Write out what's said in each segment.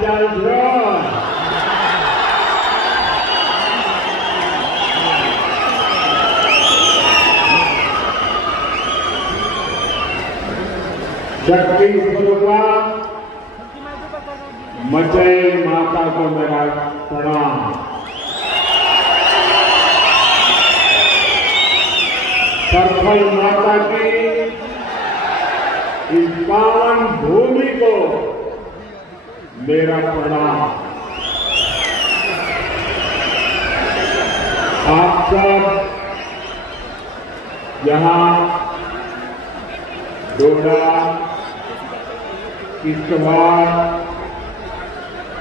हालचाल छो? शक्ति स्वरूपा मचई माता को मेरा प्रणाम। सरफल माता की इस पावन भूमि को मेरा प्रणाम। आप सब यहाँ डोडा, किश्तवाड़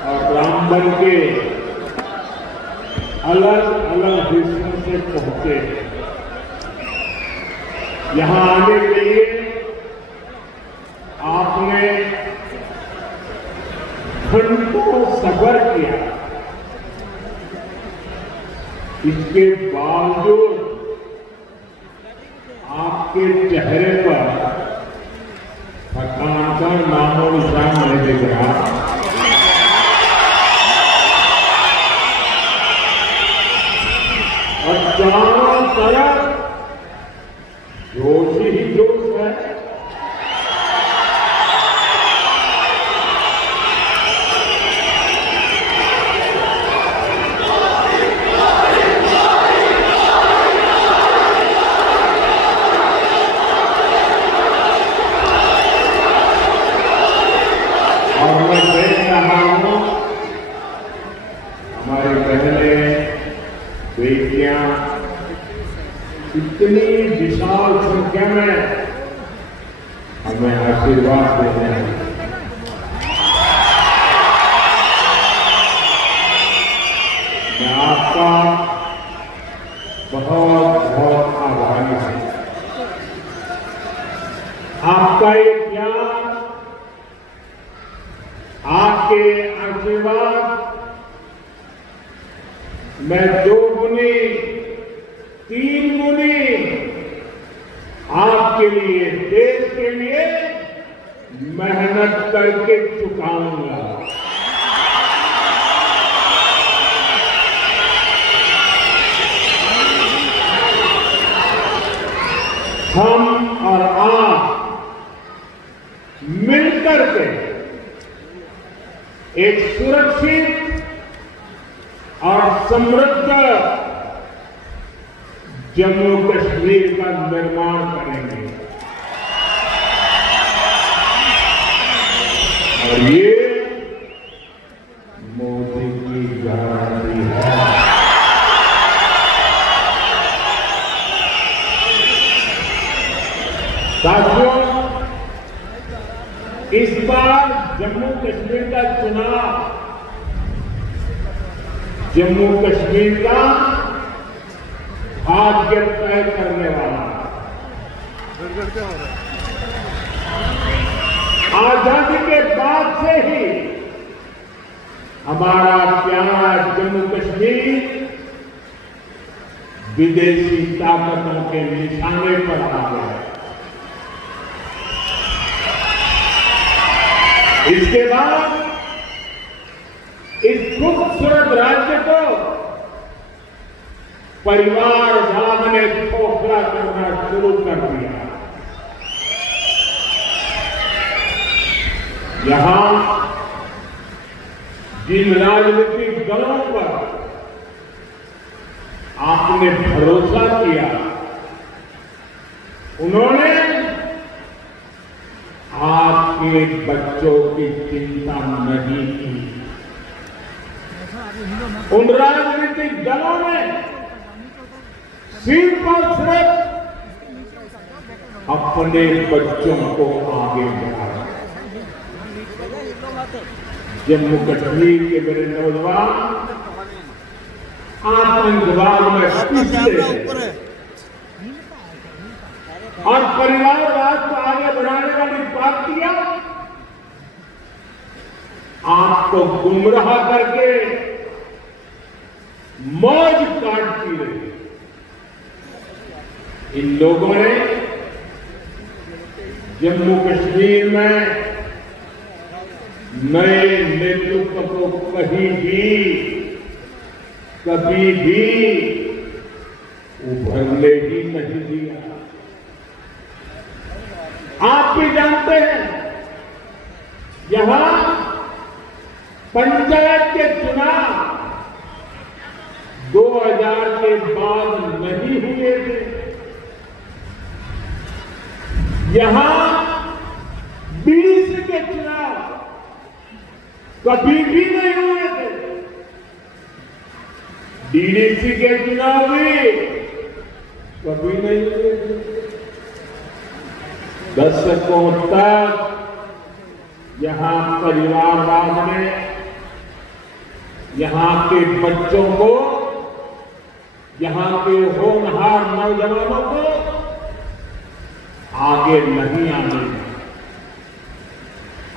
और रामबन के अलग अलग हिस्सों से पहुंचे। यहाँ आने के लिए आपने घंटों सफर किया, इसके बावजूद आपके चेहरे पर थकान का नामो निशान नहीं दिख रहा। और चारों तरफ जोश ही जोश है। और मैं देख रहा हूं हमारी बहनें, बेटियां इतनी विशाल संख्या में हमें आशीर्वाद देते हैं। मैं आपका बहुत बहुत आभारी हूं। आपका ये प्यार, आपके आशीर्वाद मैं 2 गुनी 3 गुनी आपके लिए, देश के लिए मेहनत करके चुकाऊंगा। हम और आप मिलकर के एक सुरक्षित और समृद्ध जम्मू कश्मीर का निर्माण करेंगे। और ये मोदी की गारंटी है। साथियों, इस बार जम्मू कश्मीर का चुनाव जम्मू कश्मीर का भाग्य तय करने वाला। आजादी के बाद से ही हमारा प्यारा जम्मू कश्मीर विदेशी ताकतों के निशाने पर आ गया। इसके बाद इस खूबसूरत राज्य को परिवारवाद ने खोखला करना शुरू कर दिया। यहां जिन राजनीतिक दलों पर आपने भरोसा किया, उन्होंने आपके बच्चों की चिंता नहीं की। उन राजनीतिक दलों ने सिर्फ और सिर्फ अपने बच्चों को आगे बढ़ाया। जम्मू कश्मीर के मेरे नौजवान आतंकवाद में पिछले और परिवारवाद को आगे बढ़ाने वाली पार्टियां आपको गुमराह करके मौज काटती रही। इन लोगों ने जम्मू कश्मीर में नए नेतृत्व को कहीं भी कभी भी उभरने ही नहीं दिया। आप भी जानते हैं, यहां पंचायत के चुनाव 2000 के बाद नहीं हुए थे। यहां बीडीसी के चुनाव कभी भी नहीं हुए थे। डीडीसी के चुनाव भी कभी नहीं हुए थे। दशकों तक यहां परिवारवाद में यहां के बच्चों को, यहां के होनहार नौजवानों को आगे नहीं आने दिया।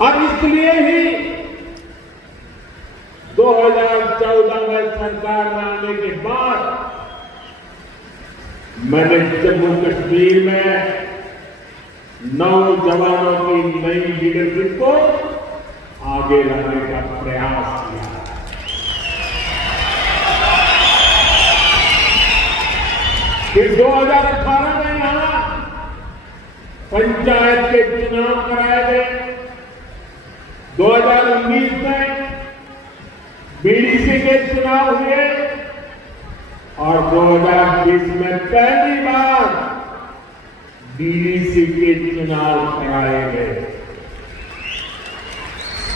और इसलिए ही 2014 में सरकार आने के बाद मैंने जम्मू कश्मीर में नौजवानों की नई लीडरशिप को आगे लाने का प्रयास किया। फिर 2018 में यहां पंचायत के चुनाव कराए गए। 2019 में बीडीसी के चुनाव हुए और 2020 में पहली बार डीडीसी के चुनाव कराए गए।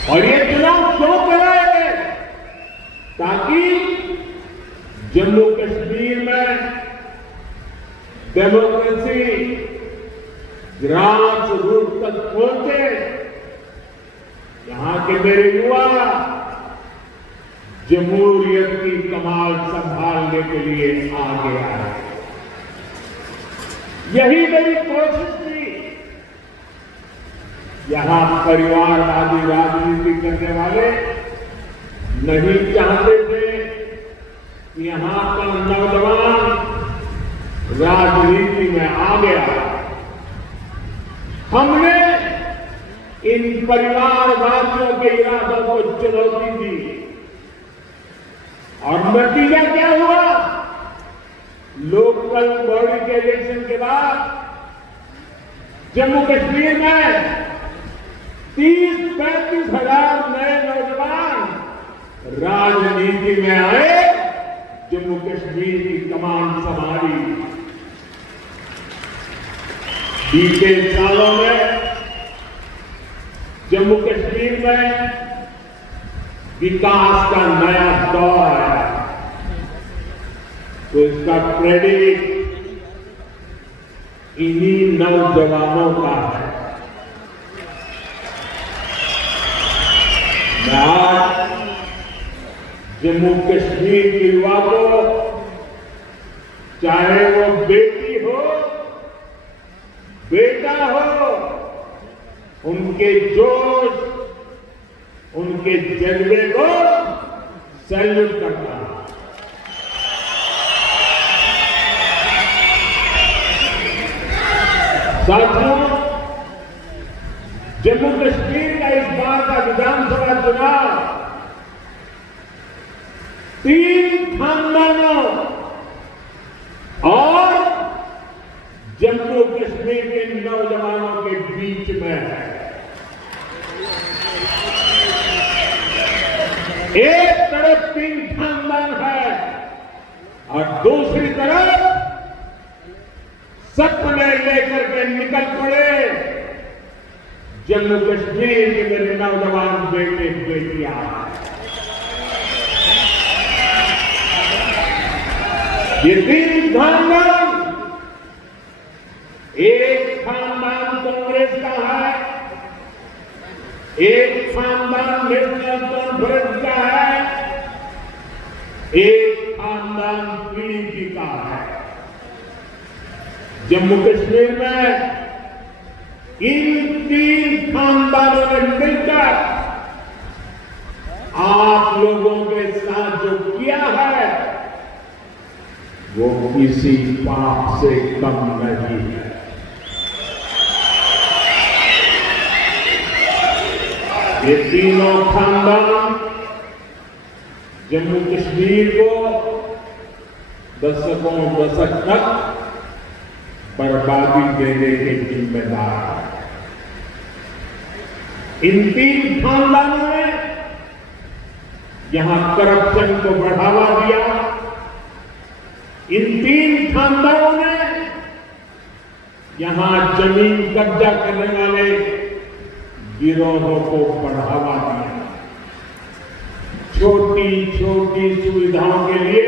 और ये चुनाव क्यों कराए गए? ताकि जम्मू कश्मीर में डेमोक्रेसी ग्रास रूट तक पहुंचे। यहां के मेरे युवा जमहूरियत की कमान संभालने के लिए आगे आए। यही मेरी कोशिश थी। यहां परिवारवादी राजनीति करने वाले नहीं चाहते थे कि यहां का नौजवान राजनीति में आ गया। हमने इन परिवारवादियों के इरादों को चुनौती दी और नतीजा क्या हुआ? लोकल बॉडी के इलेक्शन के बाद जम्मू कश्मीर में 30-35 हजार नए नौजवान राजनीति में आए, जम्मू कश्मीर की कमान संभाली। बीते सालों में जम्मू कश्मीर में विकास का नया दौर आया, तो इसका क्रेडिट इन्हीं नौजवानों का है। मैं आज जम्मू कश्मीर के युवा को, चाहे वो बेटी हो बेटा हो, उनके जोश, उनके जज्बे को सैल्यूट करता हूं। साथियों, जम्मू कश्मीर का इस बार का विधानसभा चुनाव 3 खानदानों और जम्मू कश्मीर के नौजवानों के बीच में है। एक तरफ 3 खानदान है और दूसरी तरफ सपने लेकर के निकल पड़े जम्मू कश्मीर के मेरे नौजवान बेटे बेटियां। ये 3 खानदान, एक खानदान कांग्रेस का है, एक खानदान नेशनल कॉन्फ्रेंस का है, एक खानदान पीडीपी का है। जम्मू कश्मीर में इन 3 खानदानों ने मिलकर आप लोगों के साथ जो किया है वो किसी पाप से कम नहीं है। ये तीनों खानदान जम्मू कश्मीर को दशकों दशक तक बर्बादी देने के जिम्मेदार है। इन तीन खानदानों ने यहां करप्शन को बढ़ावा दिया। इन तीन खानदानों ने यहां जमीन कब्जा करने वाले गिरोहों को बढ़ावा दिया। छोटी छोटी सुविधाओं के लिए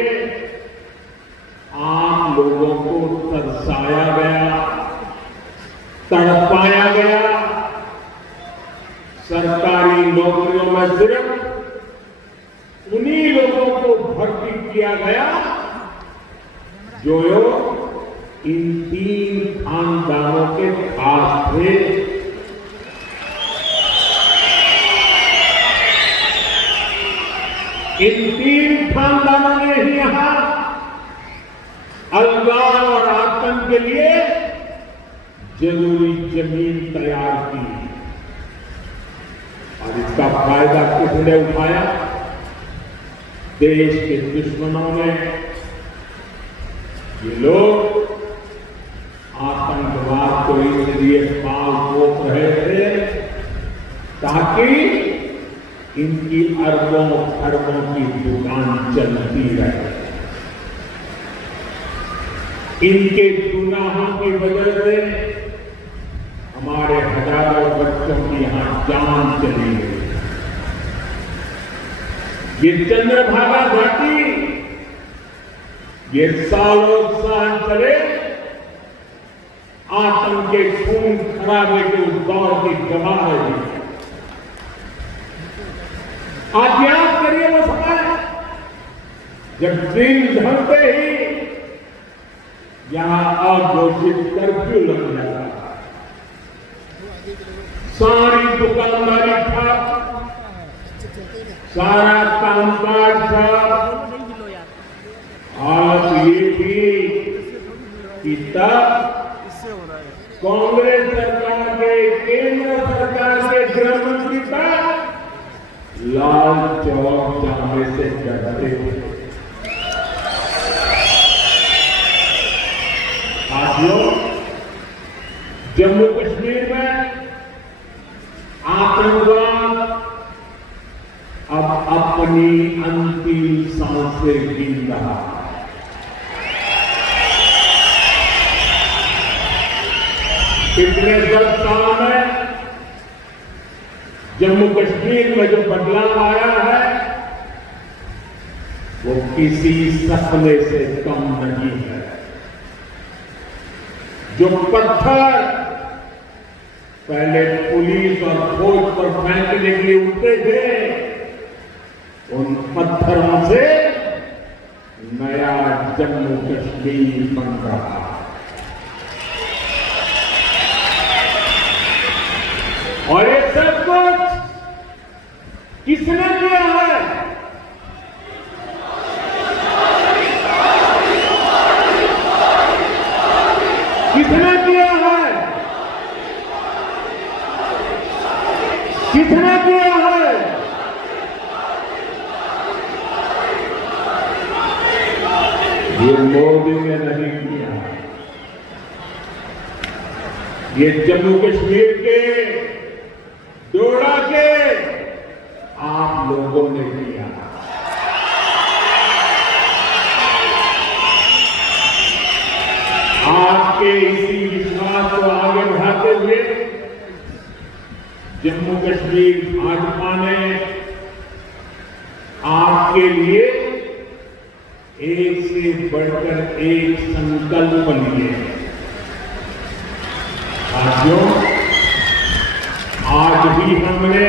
आम लोगों को तरसाया गया, तड़पाया गया। सरकारी नौकरियों में सिर्फ उन्हीं लोगों को भर्ती किया गया जो इन तीन खानदानों के खास थे। इन तीन खानदानों ने ही यहां अलगाव और आतंक के लिए जरूरी जमीन तैयार की और इसका फायदा किसने उठाया? देश के दुश्मनों ने। ये लोग आतंकवाद को इसलिए पाल पोस रहे थे ताकि इनकी अरबों खरबों की दुकान चलती रहे। इनके गुनाहों की वजह से हमारे हजारों बच्चों की यहां जान चली गई। ये चंद्रभागा घाटी ये सालों साल चले आतंक के खून खराबे के उस दौर की गवाह है। आज याद करिए वो समय जब दिन ढलते ही यहां अघोषित कर्फ्यू लग जाता, सारी दुकानदारी ठप, सारा कामकाज ठप। और ये भी कि तब कांग्रेस सरकार के, केंद्र सरकार के गृह मंत्री तक लाल चौक जाने से डरते थे। साथियों, जम्मू कश्मीर में आतंकवाद अब अपनी अंतिम सांसें गिन रहा है। पिछले 10 साल में जम्मू कश्मीर में जो बदलाव आया है वो किसी सपने से कम नहीं है। जो पत्थर पहले पुलिस और फौज पर फेंकने के लिए उठते थे, उन पत्थरों से नया जम्मू कश्मीर बन रहा है। और ये सब कुछ किसने किया है? किसने किया है? किसने किया है? ये मोदी ने नहीं किया। ये जम्मू कश्मीर के डोडा के आप लोगों ने किया। आपके इसी विश्वास को आगे बढ़ाते हुए जम्मू कश्मीर भाजपा ने आपके लिए एक से बढ़कर एक संकल्प लिए। साथियों, आज भी हमने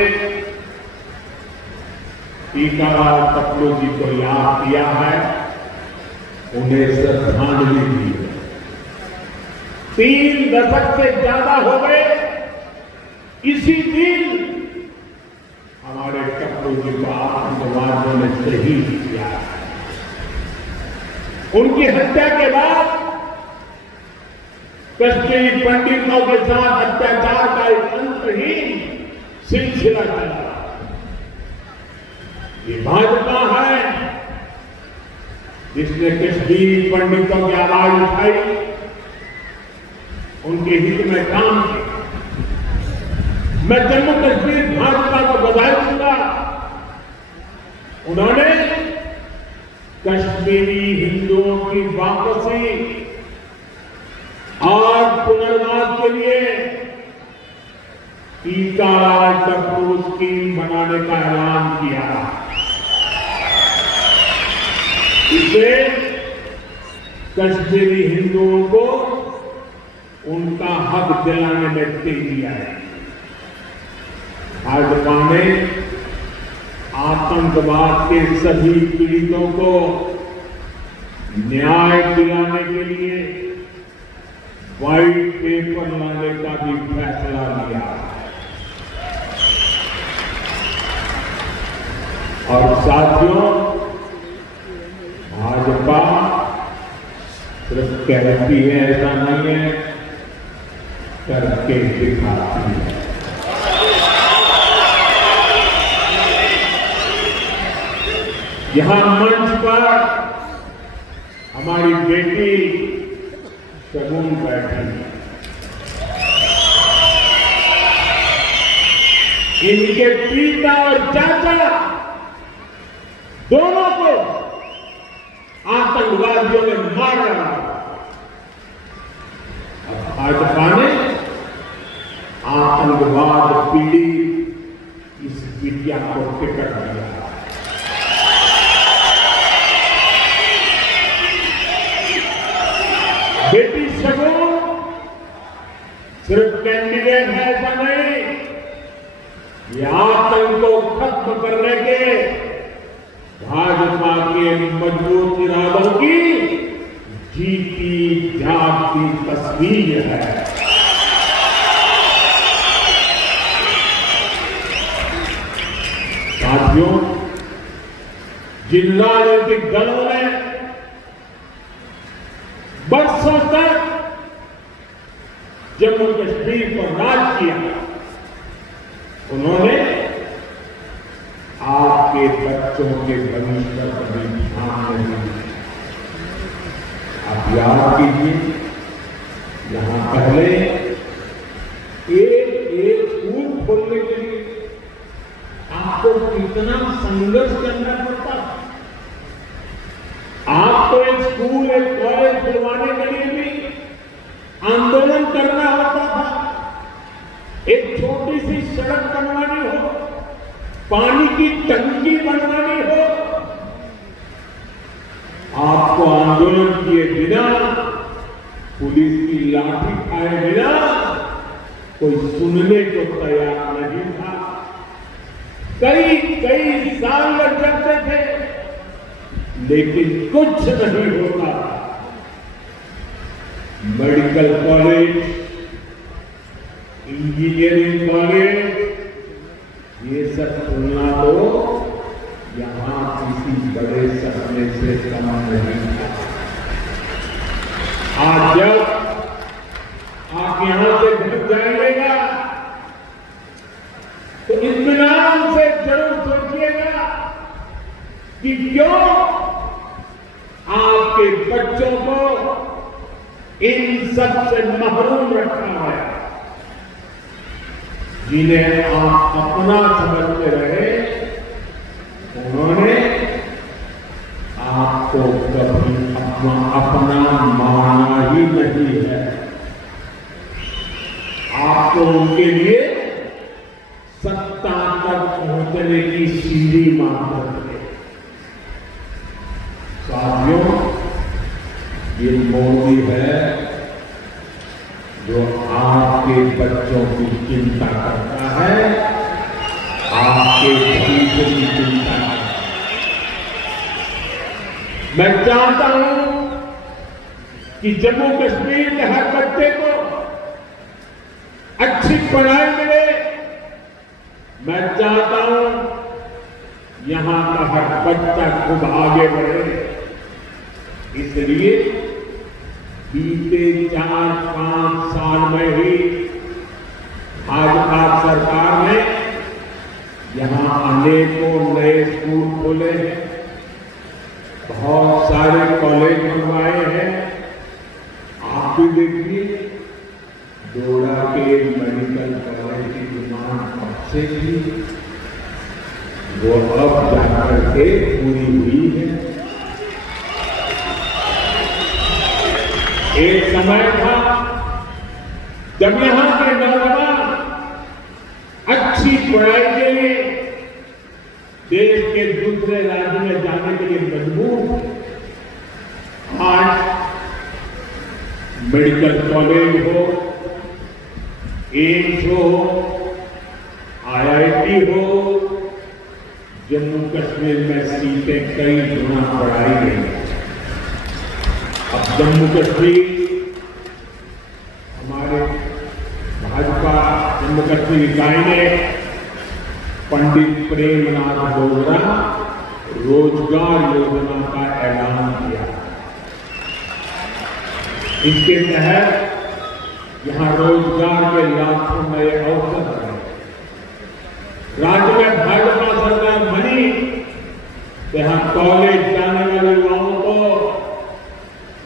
टीकाराव टप्पू जी को याद किया है, उन्हें श्रद्धांजलि दी है। 3 दशक से ज्यादा हो गए इसी दिन हमारे टप्पू जी को आतंकवादियों ने शहीद किया। उनकी हत्या के बाद कश्मीरी पंडितों के साथ अत्याचार का एक अंतहीन सिलसिला चला। ये भाजपा है जिसने कश्मीरी पंडितों की आवाज उठाई, उनके हित में काम किया। मैं जम्मू कश्मीर भाजपा को बधाई दूंगा। उन्होंने कश्मीरी हिंदुओं की वापसी और पुनर्वास के लिए टीका राज टप्पू स्कीम बनाने का ऐलान किया। इससे कश्मीरी हिंदुओं को उनका हक दिलाने में तेजी आएगी। भाजपा ने आतंकवाद के सभी पीड़ितों को न्याय दिलाने के लिए व्हाइट पेपर लाने का भी फैसला लिया। और साथियों, भाजपा सिर्फ कहती है ऐसा नहीं है, करके दिखाती है। यहां मंच पर हमारी बेटी शगुन बैठी है। इनके पिता और चाचा दोनों को आतंकवादियों ने मार डाला। अब भाजपा ने आतंकवाद पीड़ित इस विद्या को टिकट दिया। बेटी शगुन सिर्फ कैंडिडेट है ऐसा नहीं, ये आतंक को खत्म करने के भाजपा के मजबूत इरादों की जीती जागती तस्वीर है। साथियों, जिन राजनीतिक दलों ने बरसों तक जम्मू कश्मीर पर राज किया, उन्होंने आपके बच्चों के भविष्य पर भी ध्यान नहीं दिया। आप याद कीजिए, यहां पहले एक स्कूल खोलने के लिए आपको कितना संघर्ष करना पड़ता था। आपको एक स्कूल, एक कॉलेज खुलवाने के लिए भी आंदोलन करना होता था। एक छोटी सी सड़क बनवानी हो, पानी की टंकी बनवानी हो, आपको आंदोलन किए बिना, पुलिस की लाठी खाए बिना कोई सुनने को तैयार नहीं था। कई साल लग जाते थे, लेकिन कुछ नहीं होता। मेडिकल कॉलेज, इंजीनियरिंग कॉलेज, ये सब खुलना तो यहां किसी बड़े सपने से कम नहीं था। आज जब आप यहां से घर जाइएगा तो इत्मीनान से जरूर सोचिएगा कि क्यों आपके बच्चों को इन सब से महरूम रखा है। जिन्हें आप अपना समझते रहे, उन्होंने आपको कभी अपना माना ही नहीं है। आपको उनके लिए सत्ता तक पहुंचने की सीढ़ी मात्र थे। साथियों, ये मोदी है जो आपके बच्चों की चिंता करता है, आपके भविष्य की चिंता करता है। मैं चाहता हूं कि जम्मू कश्मीर के हर बच्चे को अच्छी पढ़ाई मिले। मैं चाहता हूं यहां का हर बच्चा खुद आगे बढ़े। इसलिए बीते 4-5 साल में ही भाजपा सरकार ने यहां अनेकों नए स्कूल खोले हैं, बहुत सारे कॉलेज बनवाए हैं। आप भी देखिए, डोडा के मेडिकल कॉलेज की डिमांड कब से थी, वो अब जाकर के पूरी हुई है। एक समय था जब यहां के नौजवान अच्छी पढ़ाई के लिए देश के दूसरे राज्य में जाने के लिए मजबूर थे। आज मेडिकल कॉलेज हो, एम्स हो, IIT हो, जम्मू कश्मीर में सीटें कई गुना बढ़ाई गई। अब जम्मू कश्मीर हमारे भाजपा जम्मू कश्मीर इकाई ने पंडित प्रेमनाथ डोगरा रोजगार योजना का ऐलान किया। इसके तहत यहां रोजगार के लाखों नए अवसर बने। राज्य में भाजपा सरकार बनी तो यहां कॉलेज जाने वाले युवाओं को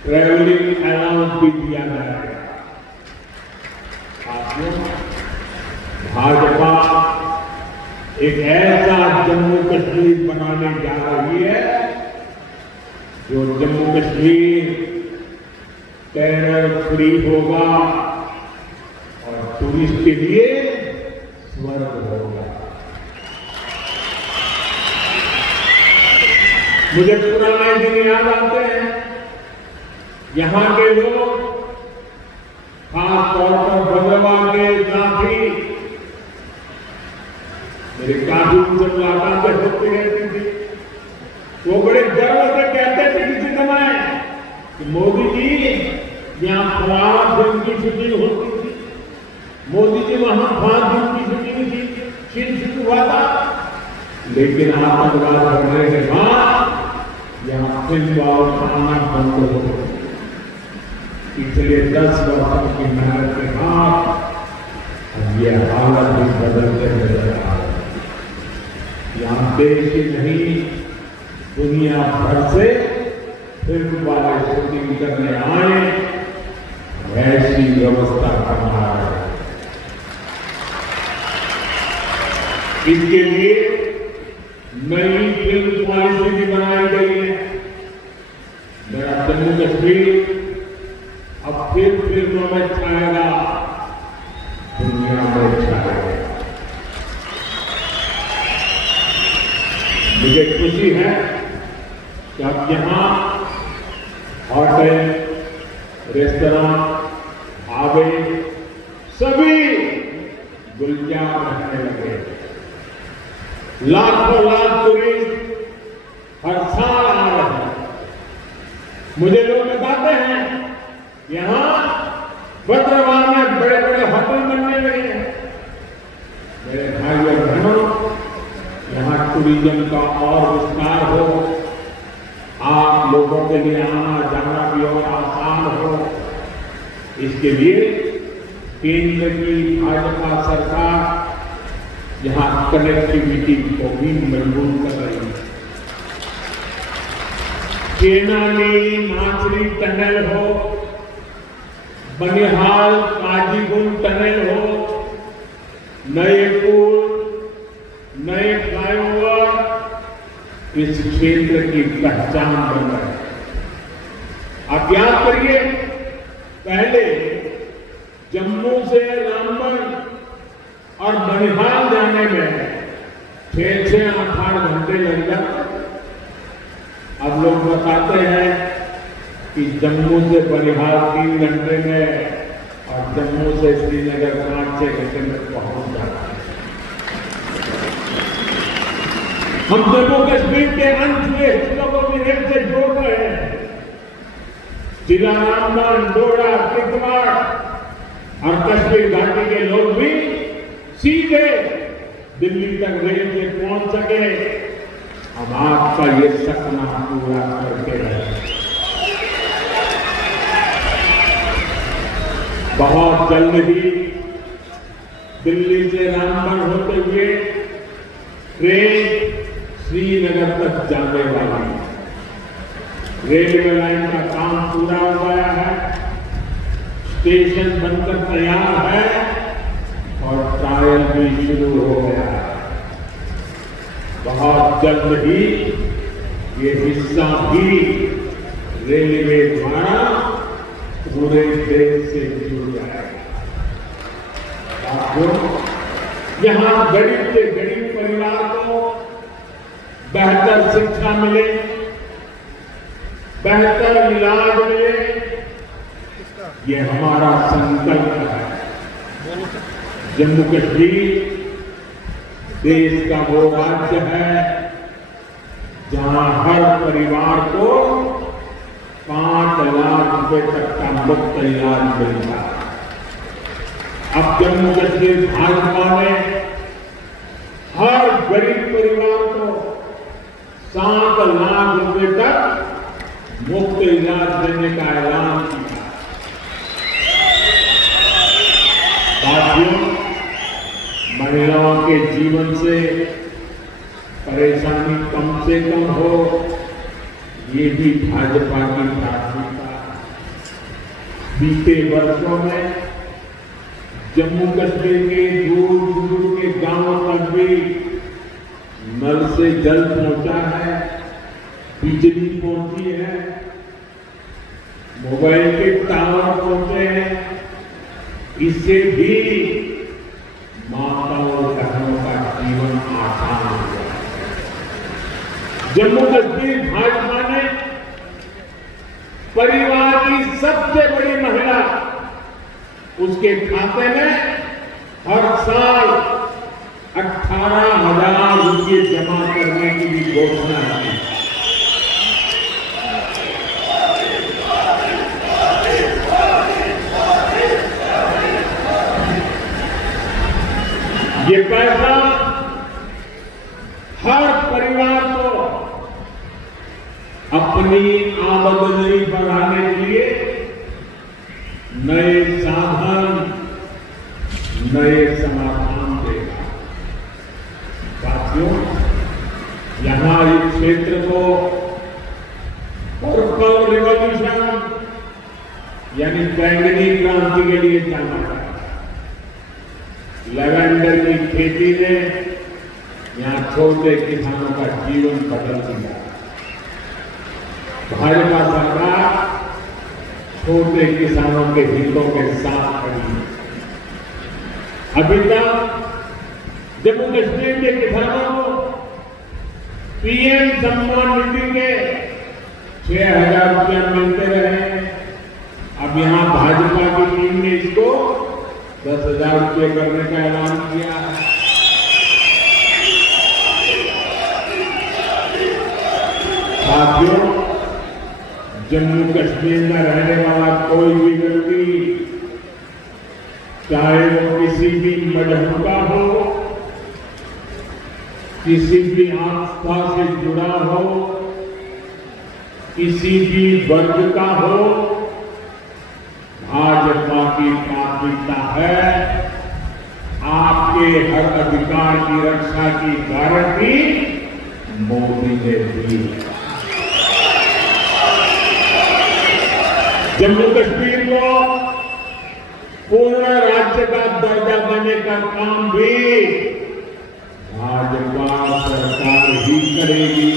ट्रैवलिंग अलाउंस भी दिया जाएगा। भाजपा एक ऐसा जम्मू कश्मीर बनाने जा रही है जो जम्मू कश्मीर टेरर फ्री होगा और टूरिस्ट के लिए स्वर्ग होगा। मुझे पुराने दिन याद आते हैं। यहां के लोग खास तौर पर बंदरवा के काफी मेरे काफी उनसे मुलाकातें होती रहती थी। वो बड़े गर्व से कहते थे किसी समय कि मोदी जी यहाँ 5 दिन की शूटिंग होती थी, मोदी जी वहां 5 दिन की शूटिंग थी, चीन शुरू हुआ था, लेकिन आतंकवाद बढ़ने के बाद यहाँ फिल्म और खाना बंद हो गया। पिछले 10 वर्षों की मेहनत के बाद ये हालत भी बदलते नजर आ रहे हैं। यहाँ देश ही नहीं, दुनिया भर से फिल्म वाले शूटिंग करने आए, ऐसी व्यवस्था करना है। इसके लिए नई फिल्म पॉलिसी भी बनाई गई है। मेरा जम्मू कश्मीर अब फिर फिल्मों में छाएगा, दुनिया में छाएगा। मुझे खुशी है कि अब यहाँ होटल, रेस्तरां, ढाबे सभी गुलजार रहने लगे। लाखों लाख टूरिस्ट हर साल आ रहे हैं। मुझे लोग बताते हैं यहाँ बंदरवा में बड़े बड़े होटल बनने लगे हैं। मेरे भाई और बहनों, यहाँ टूरिज्म का और विस्तार हो, आप लोगों के लिए आना जाना भी और आसान हो, इसके लिए केंद्र की भाजपा सरकार यहाँ कनेक्टिविटी को भी मजबूत कर रही है। केनाली नाचरी टनल हो, बनिहाल काजीगुंड टनल हो, नए पुल, नए फ्लाईओवर इस क्षेत्र की पहचान बन रहे हैं। आप याद करिए, पहले जम्मू से रामबन और बनिहाल जाने में 6-8 घंटे लग जाते। अब लोग बताते हैं कि जम्मू से बनिहाल 3 घंटे में और जम्मू से श्रीनगर 5-6 घंटे में पहुंच जाता है। हम जम्मू कश्मीर के अनछुए हिस्सों को भी रेल से जोड़ रहे हैं। जिला रामबन, डोडा, किश्तवाड़ और कश्मीर घाटी के लोग भी सीधे दिल्ली तक रेल से पहुंच सके। अब आपका ये सपना पूरा करके रहे। बहुत जल्द ही दिल्ली से रामबन होते हुए ट्रेन श्रीनगर तक जाने वाली रेलवे लाइन का काम पूरा हो गया है, स्टेशन बनकर तैयार है और ट्रायल भी शुरू हो गया है। बहुत जल्द ही ये हिस्सा भी रेलवे द्वारा पूरे देश से जुड़ जाएगा। यहां गरीब से गरीब परिवार को बेहतर शिक्षा मिले, बेहतर इलाज मिले, ये हमारा संकल्प है। जम्मू कश्मीर देश का वो राज्य है जहां हर परिवार को 5 लाख रुपए तक का मुफ्त इलाज मिलता है। अब जम्मू कश्मीर भाजपा ने हर गरीब परिवार को 7 लाख रुपए तक मुफ्त इलाज देने का ऐलान किया। साथियों, महिलाओं के जीवन से परेशानी कम से कम हो, ये भी भाजपा की प्राथमिकता है। बीते वर्षों में जम्मू कश्मीर के दूर दूर के गांवों तक भी नल से जल पहुंचा है, बिजली पहुंची है, मोबाइल के टावर पहुंचे हैं। इससे भी माताओं और बहनों का जीवन आसान हो गया। जम्मू कश्मीर भाजपा ने परिवार की सबसे बड़ी महिला उसके खाते में हर साल 18,000 रुपये जमा करने की भी घोषणा की। ये पैसा हर परिवार को अपनी आमदनी बढ़ाने के लिए नए साधन, नए समाधान देगा। साथियों, यहां इस क्षेत्र को पर्पल रिवॉल्यूशन यानी बैंगनी क्रांति के लिए जाना जाता है। लेवेंडर की खेती ने यहां छोटे किसानों का जीवन बदल दिया। भाजपा सरकार छोटे किसानों के हितों के साथ खड़ी है। अभी तक जम्मू कश्मीर के किसानों को पीएम सम्मान निधि के 6,000 रुपया मिलते रहे। अब यहां भाजपा की टीम ने इसको 10,000 रुपये करने का ऐलान किया है। साथियों, जम्मू कश्मीर में रहने वाला कोई भी व्यक्ति, चाहे वो किसी भी मजहब का हो, किसी भी आस्था से जुड़ा हो, किसी भी वर्ग का हो, भाजपा की प्राथमिकता है आपके हर अधिकार की रक्षा की गारंटी मोदी ने दी है। जम्मू कश्मीर को पूर्ण राज्य का दर्जा देने का काम भी भाजपा सरकार ही करेगी।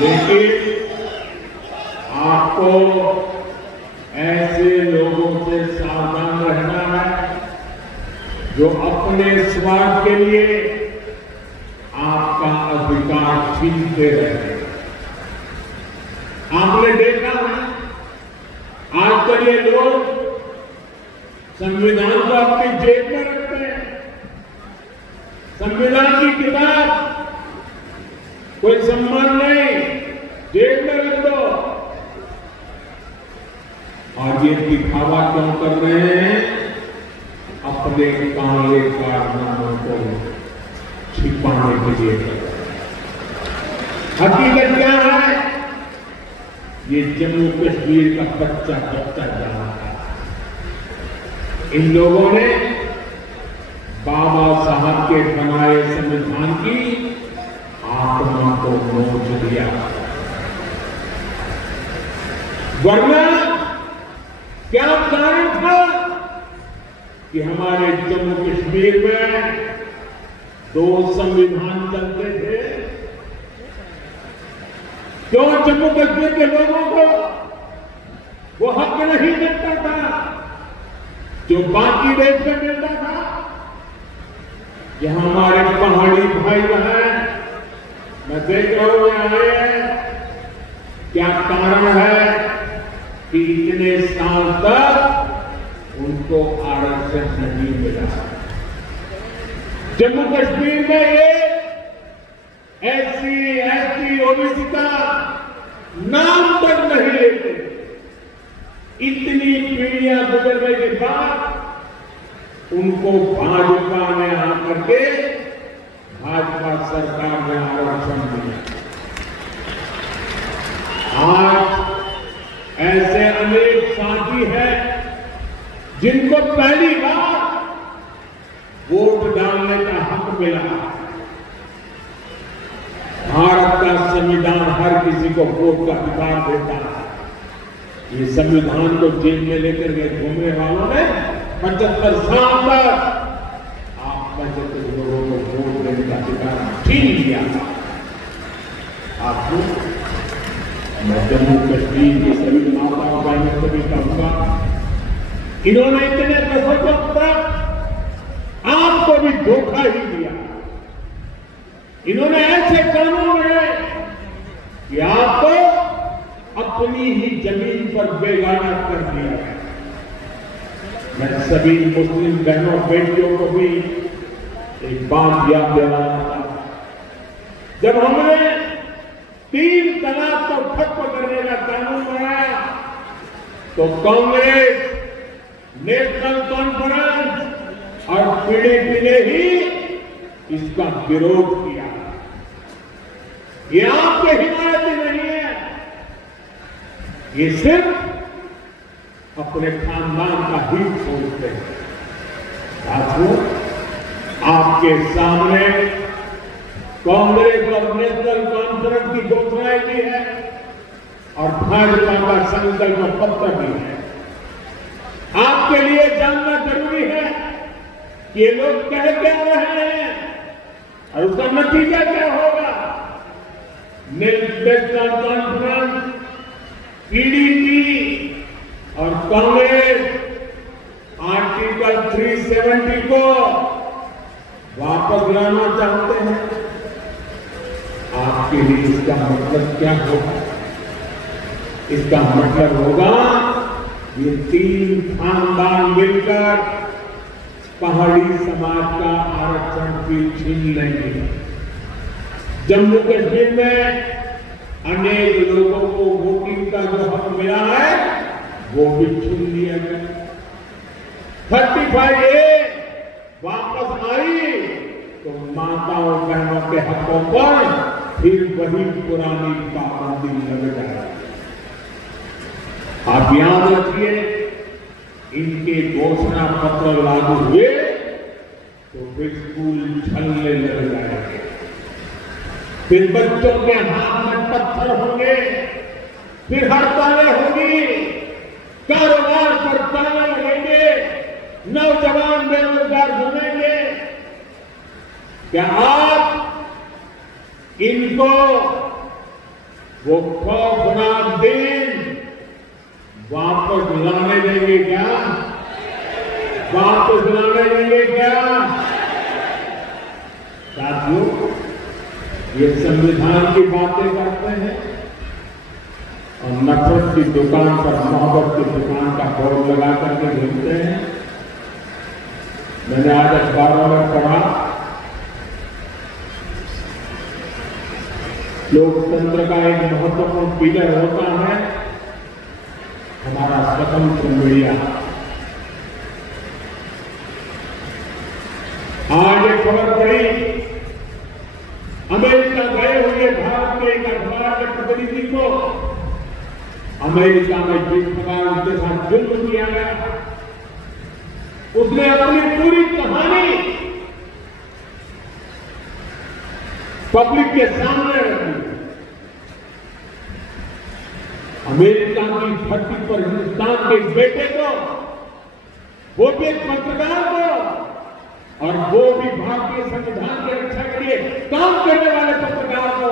लेकिन आपको ऐसे लोगों से सावधान रहना है जो अपने स्वार्थ के लिए आपका अधिकार छीनते रहे। आपने देखा है आजकल ये लोग संविधान को अपनी जेब में रखते हैं। संविधान की किताब कोई सम्मान नहीं, जेब में रख दो। और ये दिखावा क्यों कर रहे हैं? अपने काले कारनामों को छिपाने के लिए कर रहे हैं। हकीकत क्या है? ये जम्मू कश्मीर का बच्चा जानता है। इन लोगों ने बाबा साहब के बनाए संविधान की आत्मा को नोच दिया। वरना क्या कारण था कि हमारे जम्मू कश्मीर में 2 संविधान चलते थे? क्यों जम्मू कश्मीर के लोगों को वो हक नहीं मिलता था जो बाकी देश में मिलता था? यहां हमारे पहाड़ी भाई बहन, मैं देख रहा हूं यहाँ आए हैं, क्या कारण है कि इतने साल तक उनको आरक्षण नहीं मिला? जम्मू कश्मीर में ये एससी, एसटी, ओबीसी का नाम तक नहीं लेते। इतनी पीढ़ियां गुजरने के बाद उनको भाजपा ने आकर के भाजपा सरकार ने आरक्षण दिया। आज ऐसे अनेक साथी हैं जिनको पहली बार वोट डालने का हक मिला। भारत का संविधान हर किसी को वोट का अधिकार देता है। ये संविधान को जेल में लेकर के घूमने वालों ने 75 साल तक आप 75 लोगों को वोट देने का अधिकार छीन लिया। आपको मैं जम्मू कश्मीर की सभी माताओं बहनों से भी कहूंगा, इन्होंने इतने दशकों तक आपको भी धोखा ही दिया। इन्होंने ऐसे कानून बनाए कि आपको अपनी ही जमीन पर बेगाना कर दिया है। मैं सभी मुस्लिम बहनों बेटियों को भी एक बात याद दिलाना चाहता हूं। जब हमने 3 तलाक को खत्म करने का कानून बनाया तो कांग्रेस, नेशनल कॉन्फ्रेंस और पीडीपी ने ही इसका विरोध किया। ये आपके हिमायती नहीं है, ये सिर्फ अपने खानदान का ही सोचते हैं। साथियों, आपके सामने कांग्रेस और नेशनल कॉन्फ्रेंस की घोषणाएं भी है और भाजपा का संकल्प पत्र भी है। आपके लिए जानना जरूरी है कि ये लोग कह क्या रहे हैं और उसका नतीजा क्या होगा। नेशनल कॉन्फ्रेंस, पीडीपी और कांग्रेस आर्टिकल 370 को वापस लाना चाहते हैं। आपके लिए इसका मतलब क्या होगा? इसका मतलब होगा ये 3 खानदान मिलकर पहाड़ी समाज का आरक्षण भी छीन लेंगे। जम्मू कश्मीर में अनेक लोगों को वोटिंग का जो हक मिला है वो भी छीन लिया गया। 35A वापस आई तो माताओं बहनों के हकों पर फिर वही पुरानी पाबंदी लग जाएगी। आप याद रखिए, इनके घोषणा पत्र लागू हुए तो फिर स्कूल छलने लग जाएंगे, फिर बच्चों के हाथ में पत्थर होंगे, फिर हड़तालें होगी, कारोबार पर ताले लगेंगे, नौजवान बेरोजगार घूमेंगे। क्या आप इनको वो खौफनाक दिन वापस लाने देंगे क्या? वापस लाने देंगे क्या? साथियों, ये संविधान की बातें करते हैं और नफरत की दुकान पर मोहब्बत की दुकान का बोर्ड लगा करके घूमते हैं। मैंने आज अखबारों में पढ़ा, लोकतंत्र का एक महत्वपूर्ण पिलर होता है हमारा स्वतंत्र मीडिया। आज एक खबर पड़ी, अमेरिका गए हुए भारत के एक अखबार के प्रतिनिधि को अमेरिका में जिस प्रकार उसके साथ जुल्म किया गया, उसने अपनी पूरी कहानी पब्लिक के सामने रखी। अमेरिका की धरती पर हिंदुस्तान के बेटे को, वो भी एक पत्रकार को, और वो भी भारतीय संविधान की रक्षा के लिए काम करने वाले पत्रकार को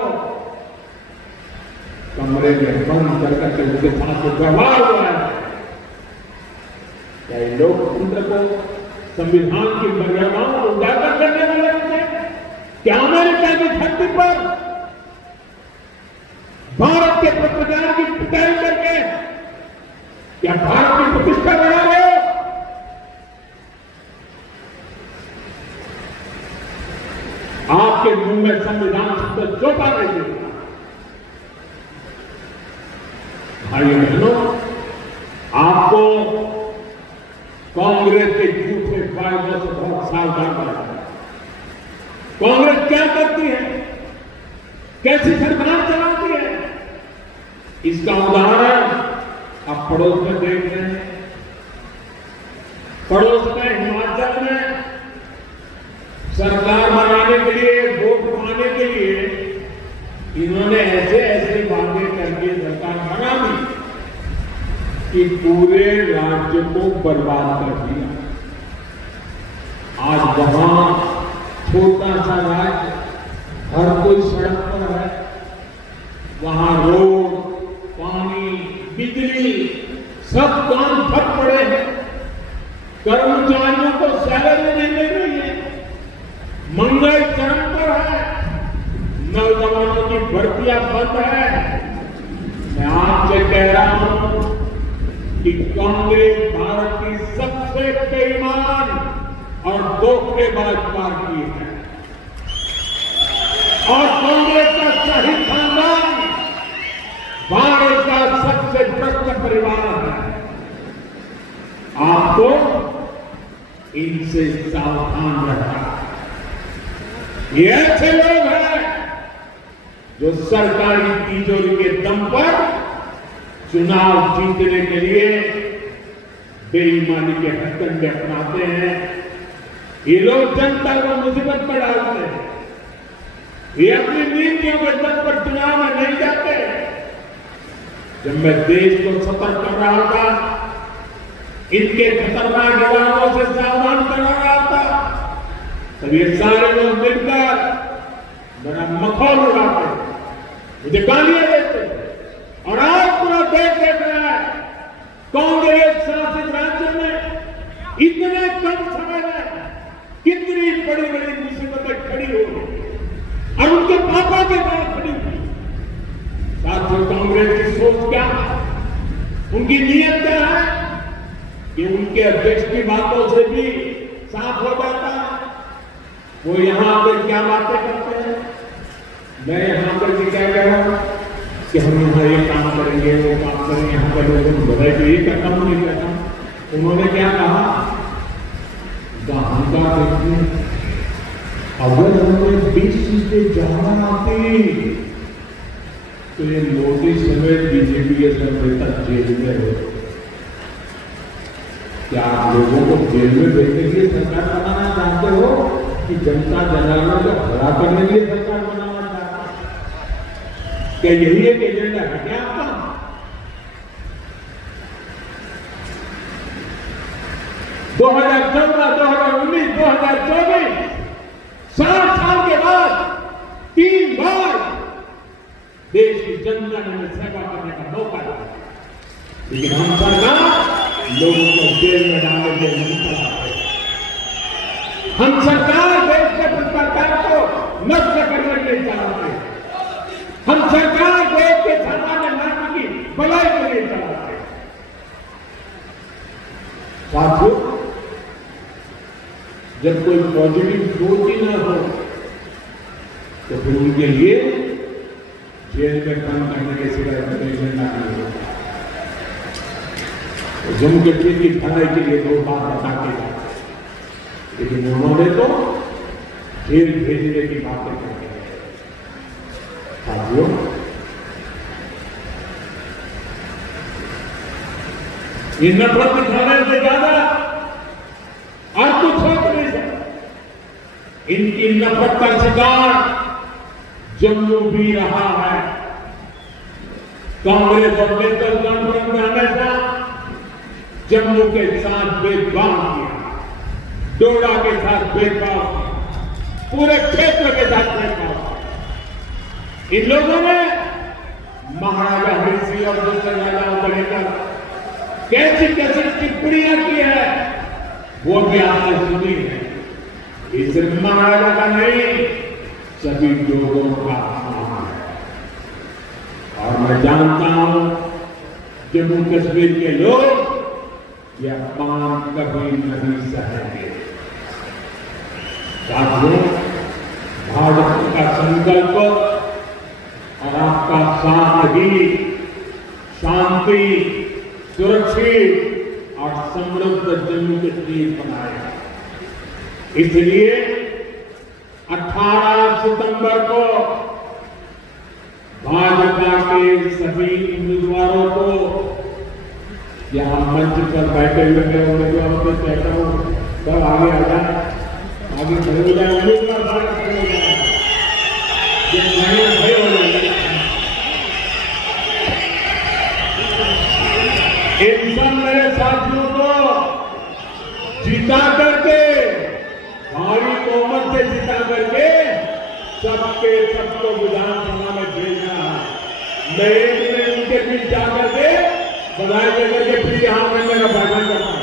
कमरे में बंद करके उनके साथ व्यवहार हुआ है। क्या ये लोकतंत्र को, संविधान की मर्यादाओं को उजागर करने वाले होते हैं? क्या अमेरिका की धरती पर भारत के पत्रकार की पिटाई करके क्या भारत की प्रतिष्ठा बढ़ा रहे हो? आपके मुंह में संविधान शब्द चौथा नहीं देता। भाइयों बहनों, आपको कांग्रेस के झूठे वायदों से बहुत सावधान रहना है। कांग्रेस क्या करती है, कैसी सरकार चलाती है, इसका उदाहरण आप पड़ोस में देख रहे हैं। पड़ोस में हिमाचल में सरकार बनाने के लिए, वोट पाने के लिए इन्होंने ऐसे ऐसे वादे करके सरकार बना दी कि पूरे राज्य को बर्बाद कर दिया। आज वहां छोटा सा राज्य, हर कोई सड़क पर है, वहां रोड, पानी, बिजली सब काम ठप पड़े हैं। कर्मचारियों को सैलरी नहीं मिल रही है, महंगाई चरम पर है, नौजवानों की भर्तियां बंद है। मैं आपसे कह रहा हूं कि कांग्रेस भारत की सबसे बेईमान और धोखेबाज पार्टी है, और कांग्रेस का सही खानदान भारत का सबसे भ्रष्ट परिवार है। आपको इनसे सावधान रहना है। ये ऐसे लोग हैं जो सरकारी तिजोरी के दम पर चुनाव जीतने के लिए बेईमानी के हथकंडे अपनाते हैं। ये लोग जनता को मुसीबत पर डालते हैं। ये अपनी नीतियों के दम पर चुनाव में नहीं जाते। जब मैं देश को सतर्क कर रहा था, इनके खतरनाक इरादों से सावधान कर रहा था, तब ये सारे लोग मिलकर मेरा मखौल उड़ाते, मुझे गालियां देते। और आज पूरा देश देख रहा है कांग्रेस शासित राज्य में इतने कम समय में कितनी बड़ी बड़ी मुसीबतें खड़ी हो गई, और उनके पापा के बाद खड़ी हुई। साथियों, कांग्रेस की सोच क्या है, उनकी नीयत क्या है, कि उनके अध्यक्ष की बातों से भी साफ हो जाता है वो यहां पर क्या बातें करते हैं। मैं यहां पर क्या कह रहा हूं कि हम यहाँ ये काम करेंगे, वो काम करेंगे, यहाँ पर लोगों को तो ये करता हूं, नहीं करता। उन्होंने क्या कहा, गहनता देखिए, अगर हमें 20 सीटें ज्यादा आती तो ये मोदी समेत बीजेपी के सब नेता जेल में हो। क्या आप लोगों को जेल में भेजने के लिए सरकार बनाना चाहते हो कि जनता जनार्दन को भला करने के लिए सरकार बनाना चाहते हो? क्या यही एक एजेंडा है क्या आपका? 2014, 2019, 2024 60 साल के बाद 3 बार देश की जनता ने हमें सेवा करने का मौका दिया, लेकिन हम सरकार लोगों को जेल में डालने के लिए नहीं चलाते। हम सरकार देश के भ्रष्टाचार को नष्ट करने के लिए चलाते। हम सरकार देश के सामान्य नागरिक की भलाई के लिए चलाते। साथियों, जब कोई पॉजिटिव सोच ही ना हो तो फिर उनके लिए जेल में काम करने के सिवाय एजेंडा नहीं होता। जम्मू कश्मीर की भलाई के लिए 2 बात बताते जाते, लेकिन उन्होंने तो जेल भेजने की बातें करते हैं। साथियों, ये नफरत दिखाने से ज्यादा और कुछ हो नहीं सकता। इनकी नफरत का शिकार जम्मू भी रहा है। कांग्रेस और नेशनल कॉन्फ्रेंस ने हमेशा जम्मू के साथ भेदभाव किया, डोडा के साथ भेदभाव किया, पूरे क्षेत्र के साथ भेदभाव किया। इन लोगों ने महाराजा हरि सिंह और दूसरे राजाओं को लेकर कैसी कैसी टिप्पणियां की है, वो भी आपने सुनी है। ये सिर्फ महाराजा का नहीं, सभी लोगों का अपमान है। और मैं जानता हूं जम्मू कश्मीर के लोग ये अपमान कभी नहीं सहेंगे। साथियों, भाजपा का संकल्प और आपका साथ ही शांति, सुरक्षित और समृद्ध जम्मू कश्मीर बनाएगा। इसलिए 18 सितंबर को भाजपा के सभी उम्मीदवारों को, यहाँ मंच पर बैठे हुए मैं उम्मीदवारों से कहता हूँ, सब आगे आ जाए, आगे खड़े हो जाए, उम्मीदवार खड़े हो जाए, ये नहीं खड़े हो जाए। इन सब मेरे साथियों को जिता करके, भारी बहुमत से जिता करके सबको विधानसभा में भेजना है। मैं एक दिन उनके बीच जाकर के बधाई देकर के फिर यहां में मेरा भाषण करना है।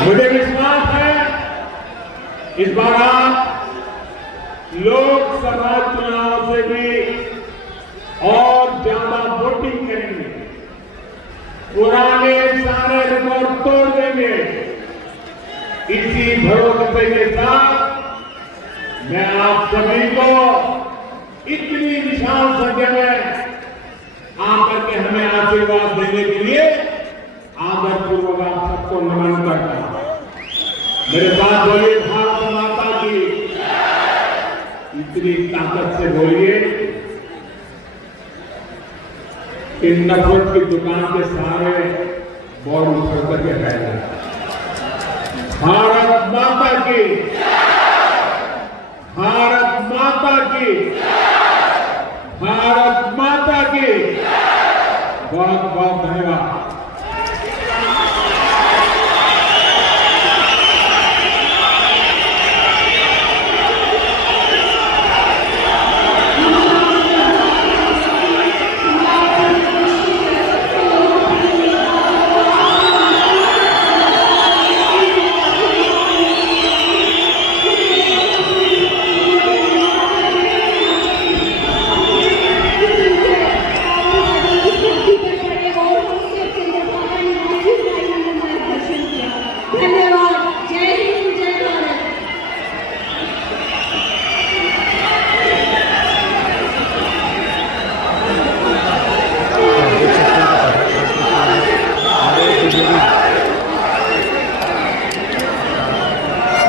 मुझे विश्वास है इस बार आप लोकसभा चुनाव से भी और ज्यादा वोटिंग करेंगे, पुराने सारे रिकॉर्ड तोड़ देंगे। इसी भरोसे के साथ मैं आप सभी को इतनी विशाल संख्या में आकर के हमें आशीर्वाद देने के लिए आदरपूर्वक आप सबको नमन करता हूं। मेरे साथ बोलिए, भारत माता की, इतनी ताकत से बोलिए कि नफरत की दुकान के सारे बोर्ड उठा करके बैठ गए। भारत माता की, भारत माता की, भारत माता की। बहुत बहुत धन्यवाद।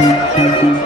Thank you.